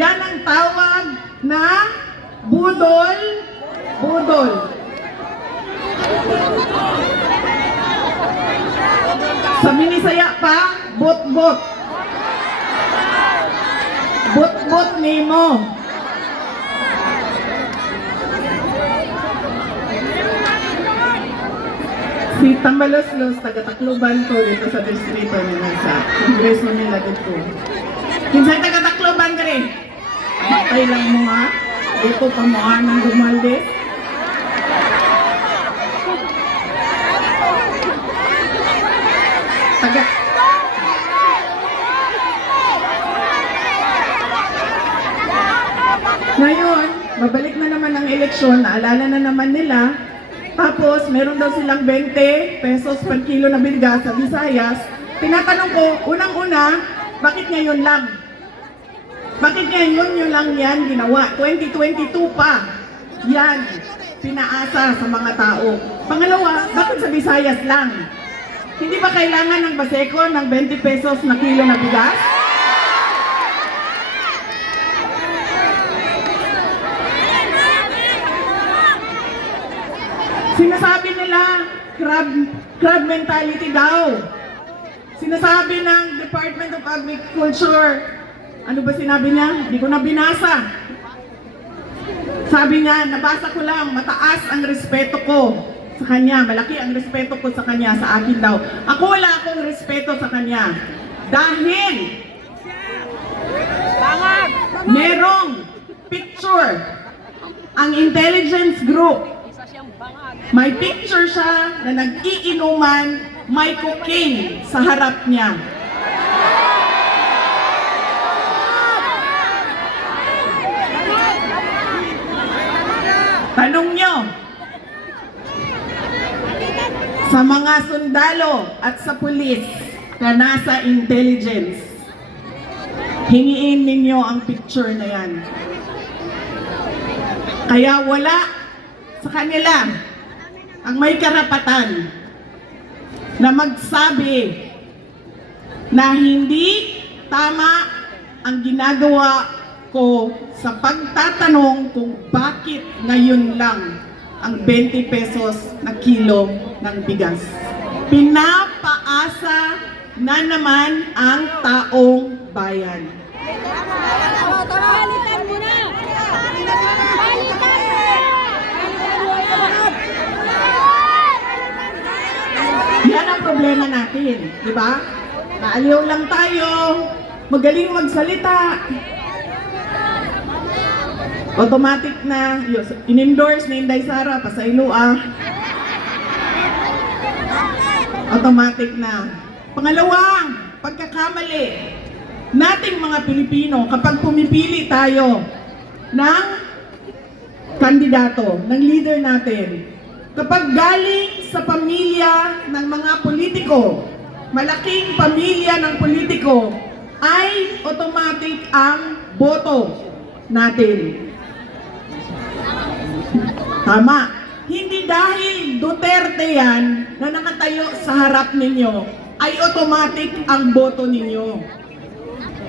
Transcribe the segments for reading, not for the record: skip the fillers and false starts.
Yan ang tawag na budol. Budol. Sa Binisaya pa, bot-bot. Bot-bot nimo. Si Tambaloslos, taga-Tacloban ko dito sa distrito nila sa Kongreso nila dito. Kinsay taga-Tacloban ka rin? Matay lang mo ha? Dito pa mo ng Gumaldes. Ngayon, babalik na naman ang eleksyon, naalala na naman nila. Tapos, meron daw silang 20 pesos per kilo na bigas sa Visayas. Tinatanong ko, unang-una, bakit ngayon lang? Bakit ngayon yun lang yan ginawa? 2022 pa. Yan, pinaasa sa mga tao. Pangalawa, bakit sa Visayas lang? Hindi ba kailangan ng Baseco ng 20 pesos na kilo na bigas? Sinasabi nila, crab mentality daw. Sinasabi ng Department of Agriculture, ano ba sinabi niya? Hindi ko na binasa. Sabi niya, nabasa ko lang, mataas ang respeto ko sa kanya. Malaki ang respeto ko sa kanya, sa akin daw. Ako wala akong respeto sa kanya. Dahil merong picture ang intelligence group. May picture siya na nag-iinuman, may cocaine sa harap niya. Tanong nyo, sa mga sundalo at sa pulis na nasa intelligence, hingiin ninyo ang picture na yan. Kaya wala sa kanila ang may karapatan na magsabi na hindi tama ang ginagawa ko sa pagtatanong kung bakit ngayon lang ang 20 pesos na kilo ng bigas. Pinapaasa na naman ang taong bayan. Balitan mo na! Yan ang problema natin, di ba? Naaliw lang tayo, magaling magsalita. Automatic na, in-endorse ni Inday Sara, pasaylo Automatic na. Pangalawang pagkakamali nating mga Pilipino kapag pumipili tayo ng kandidato, ng leader natin. Kapag galing sa pamilya ng mga politiko, malaking pamilya ng politiko, ay automatic ang boto natin. Tama. Hindi dahil Duterte yan na nakatayo sa harap ninyo, ay automatic ang boto ninyo.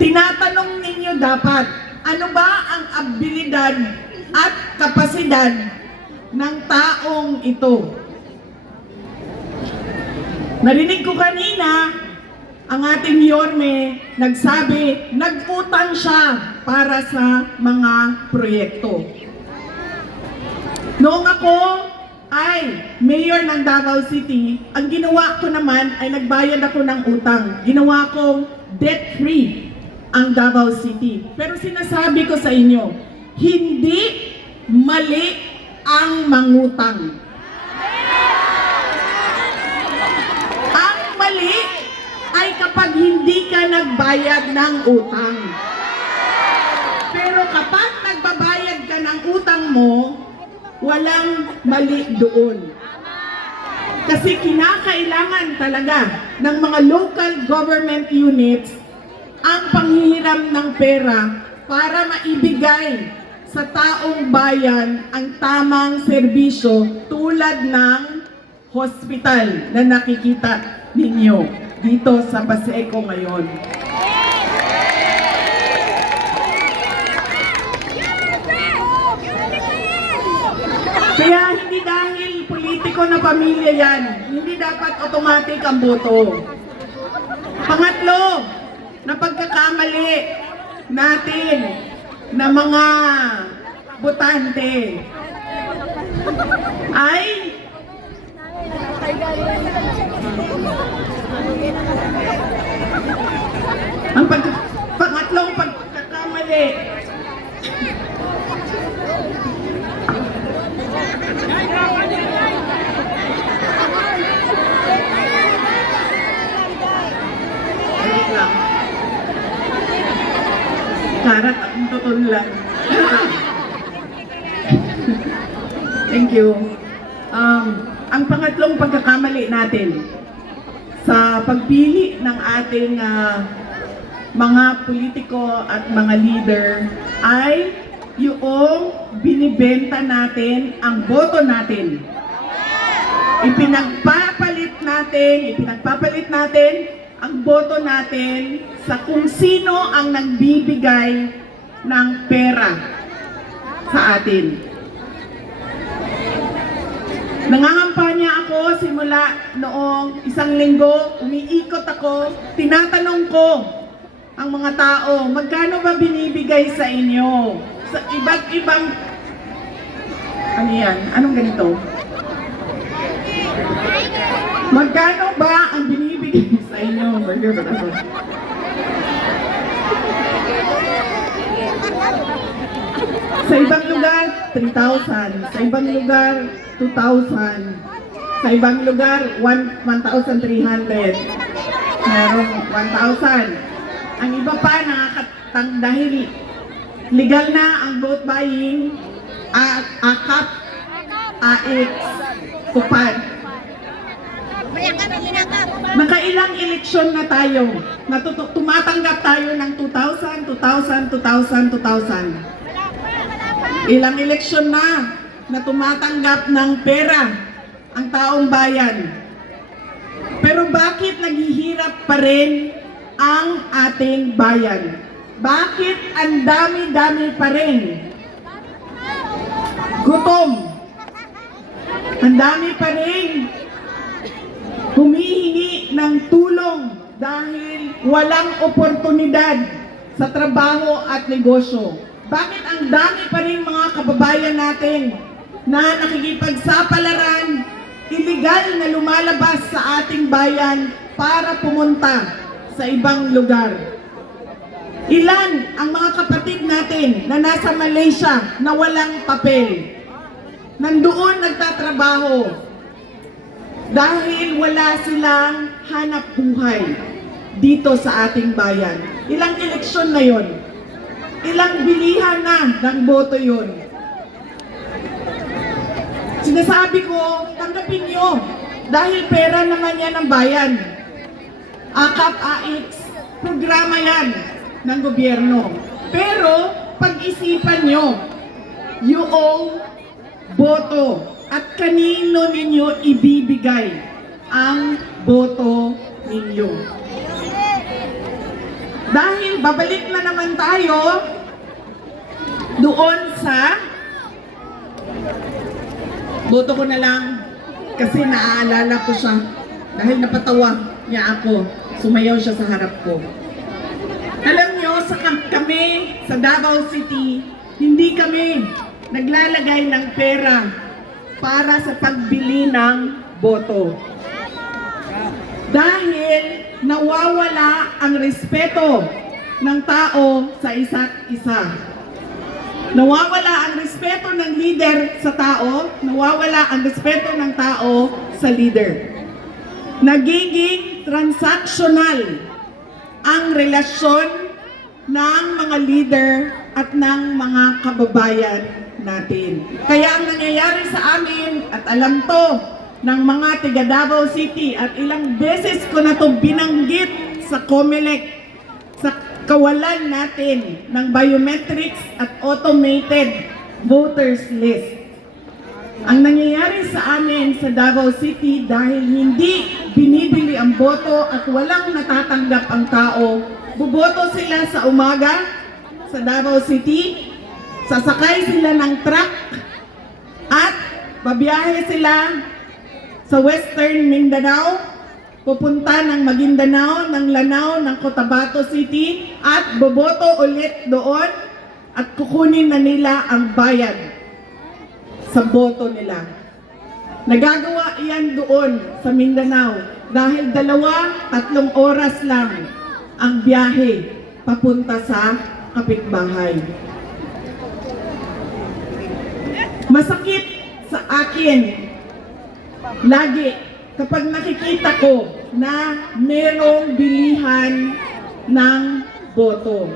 Tinatanong ninyo dapat, ano ba ang abilidad at kapasidad ng taong ito? Narinig ko kanina, ang ating Yorme nagsabi, nag-utang siya para sa mga proyekto. Noong ako ay mayor ng Davao City, ang ginawa ko naman ay nagbayad ako ng utang. Ginawa kong debt-free ang Davao City. Pero sinasabi ko sa inyo, hindi mali ang mangutang. Ang mali ay kapag hindi ka nagbayad ng utang. Pero kapag nagbabayad ka ng utang mo, walang mali doon. Kasi kinakailangan talaga ng mga local government units ang panghihiram ng pera para maibigay sa taong bayan ang tamang serbisyo tulad ng hospital na nakikita ninyo dito sa Baseco ngayon. na pamilya yan. Hindi dapat automatic ang boto. Pangatlo, na pagkakamali natin na mga botante ay pangatlong pagkakamali karat akong tutun lang. Thank you. Ang pangatlong pagkakamali natin sa pagpili ng ating mga politiko at mga leader ay yung binibenta natin ang boto natin. Ipinagpapalit natin ang boto natin sa kung sino ang nagbibigay ng pera sa atin. Nangangampanya ako simula noong 1 linggo, umiikot ako, tinatanong ko ang mga tao, magkano ba binibigay sa inyo? Sa iba't ibang, ano yan? Anong ganito? Magkano ba ang binibigay sa inyo? Burger ba ito? Sa ibang lugar, 3,000. Sa ibang lugar, 2,000. Sa ibang lugar, 1,300. Merong 1,000. Ang iba pa nakakatang dahil legal na ang vote buying, AKAP, AX, kupad. Nakailang eleksyon na tayo, tumatanggap tayo ng 2,000, 2,000, 2,000, 2,000. Ilang eleksyon na tumatanggap ng pera ang taong bayan. Pero bakit naghihirap pa rin ang ating bayan? Bakit ang dami-dami pa rin gutom? Ang dami pa rin humihingi ng tulong dahil walang oportunidad sa trabaho at negosyo. Bakit ang dami pa rin mga kababayan natin na nakikipagsapalaran, illegal na lumalabas sa ating bayan para pumunta sa ibang lugar? Ilan ang mga kapatid natin na nasa Malaysia na walang papel? Nandoon nagtatrabaho dahil wala silang hanap buhay dito sa ating bayan. Ilang eleksyon na yon? Ilang bilihan na ng boto yon? Sinasabi ko, tanggapin nyo dahil pera naman yan ng bayan. AKAP, AX, programa yan ng gobyerno. Pero pag-isipan nyo yung boto at kanino ninyo ibibigay ang boto ninyo. Dahil babalik na naman tayo doon sa boto ko na lang kasi naaalala ko siya dahil napatawa niya ako, sumayaw siya sa harap ko. Alam nyo, kami sa Davao City, hindi kami naglalagay ng pera para sa pagbili ng boto. Dahil nawawala ang respeto ng tao sa isa't isa. Nawawala ang respeto ng leader sa tao, nawawala ang respeto ng tao sa leader. Nagiging transactional ang relasyon ng mga leader at ng mga kababayan natin. Kaya ang nangyayari sa amin, at alam to ng mga taga Davao City, at ilang beses ko na to binanggit sa COMELEC, sa kawalan natin ng biometrics at automated voters list. Ang nangyayari sa amin sa Davao City dahil hindi binibili ang boto at walang natatanggap ang tao, buboto sila sa umaga sa Davao City, sasakay sila ng truck at babiyahe sila sa Western Mindanao, pupunta ng Maguindanao, ng Lanao, ng Cotabato City at boboto ulit doon at kukunin na nila ang bayad sa boto nila. Nagagawa yan doon sa Mindanao dahil 2-3 oras lang ang biyahe papunta sa kapitbahay. Masakit sa akin lagi kapag nakikita ko na merong bilihan ng boto.